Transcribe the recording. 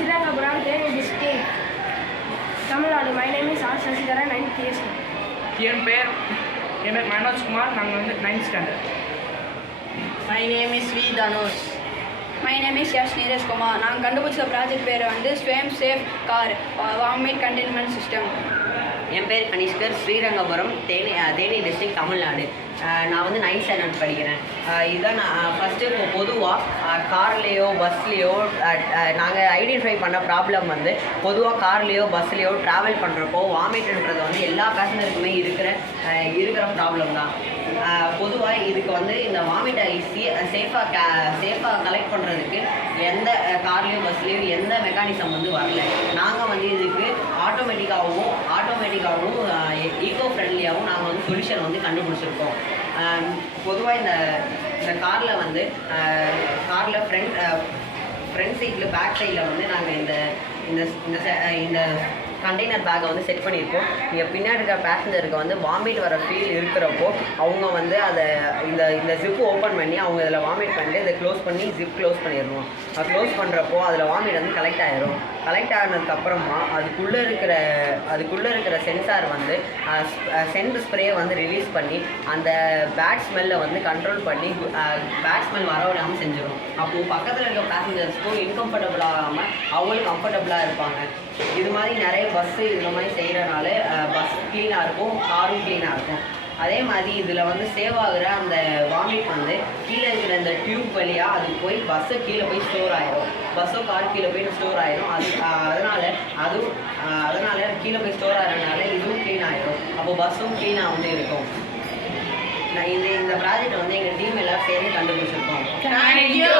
Srirangappuram, Theni district, Tamil Nadu. My name is R. Shasidhara, 9th year. என் பேர் மனோஜ் குமார். நாங்கள் வந்து 9th standard. My name is V. Dhanush. My name is Yash Neeraj Kumar. நாங்கள் கண்டுபிடிச்ச project பேர் வந்து ஸ்வேம் safe car vomit containment system. என் பேர் கனிஷ்கர், Srirangapuram, Theni district, Tamil Nadu. நான் வந்து 9th ஸ்டாண்டர்ட் படிக்கிறேன். இதுதான் நான் ஃபஸ்ட்டு இப்போ பொதுவாக கார்லேயோ பஸ்லேயோ நாங்கள் ஐடென்டிஃபை பண்ண ப்ராப்ளம் வந்து பொதுவாக கார்லேயோ பஸ்லேயோ ட்ராவல் பண்ணுறப்போ வாமிட்ன்றது வந்து எல்லா பேசஞ்சருக்குமே இருக்கிற ப்ராப்ளம் தான். பொதுவாக இதுக்கு வந்து இந்த வாமிட்டை சேஃபாக கலெக்ட் பண்ணுறதுக்கு எந்த கார்லேயோ பஸ்லேயோ எந்த மெக்கானிசம் வந்து வரல. நாங்கள் வந்து இதுக்கு ஆட்டோமேட்டிக்காகவும் ஈகோ ஃப்ரெண்ட்லியாகவும் நாங்கள் வந்து சொல்யூஷன் வந்து கண்டுபிடிச்சிருக்கோம். பொதுவாக இந்த காரில் வந்து ஃப்ரண்ட் சீட்டில் பேக் சைடில் வந்து நாங்கள் இந்த கண்டெய்னர் பேக்கை வந்து செட் பண்ணியிருக்கோம். இங்கே பின்னாடி இருக்கிற பேசஞ்சருக்கு வந்து வாமிட் வர ஃபீல் இருக்கிறப்போ அவங்க வந்து அதை இந்த ஜிப்பு ஓப்பன் பண்ணி அவங்க இதில் வாமிட் பண்ணிட்டு இதை க்ளோஸ் பண்ணி ஜிப் க்ளோஸ் பண்ணிடணும். அது க்ளோஸ் பண்ணுறப்போ அதில் வாமிட் வந்து கலெக்ட் ஆகிடும். கலெக்ட் ஆனதுக்கப்புறமா அதுக்குள்ளே இருக்கிற சென்சார் வந்து சென்ட் ஸ்ப்ரே வந்து ரிலீஸ் பண்ணி அந்த பேட் ஸ்மெல்லை வந்து கண்ட்ரோல் பண்ணி பேட் ஸ்மெல் வர விடாமல் செஞ்சிடும். அப்போது பக்கத்தில் இருக்க பேசஞ்சர்ஸ்க்கும் இன்கம்ஃபர்டபுள் ஆகாமல் அவங்களும் கம்ஃபர்டபுளாக இருப்பாங்க. இது மாதிரி நிறைய பஸ்ஸு இந்த மாதிரி செய்கிறனால பஸ் க்ளீனாக இருக்கும், காரும் க்ளீனாக இருக்கும். அதே மாதிரி இதில் வந்து சேவ் ஆகிற அந்த வாமிட் வந்து கீழே இருக்கிற இந்த டியூப் வழியாக அது போய் பஸ்ஸு கீழே போய் ஸ்டோர் ஆகிடும். பஸ்ஸோ கார் கீழே போய் ஸ்டோர் ஆகிடும். அதனால் கீழே போய் ஸ்டோர் ஆகிறதுனால இதுவும் க்ளீன் ஆகிடும். அப்போது பஸ்ஸும் க்ளீனாக வந்து இருக்கும். நான் இந்த ப்ராஜெக்ட் வந்து எங்கள் டீம் எல்லாம் சேர்ந்து கண்டுபிடிச்சிருக்கோம். Thank you.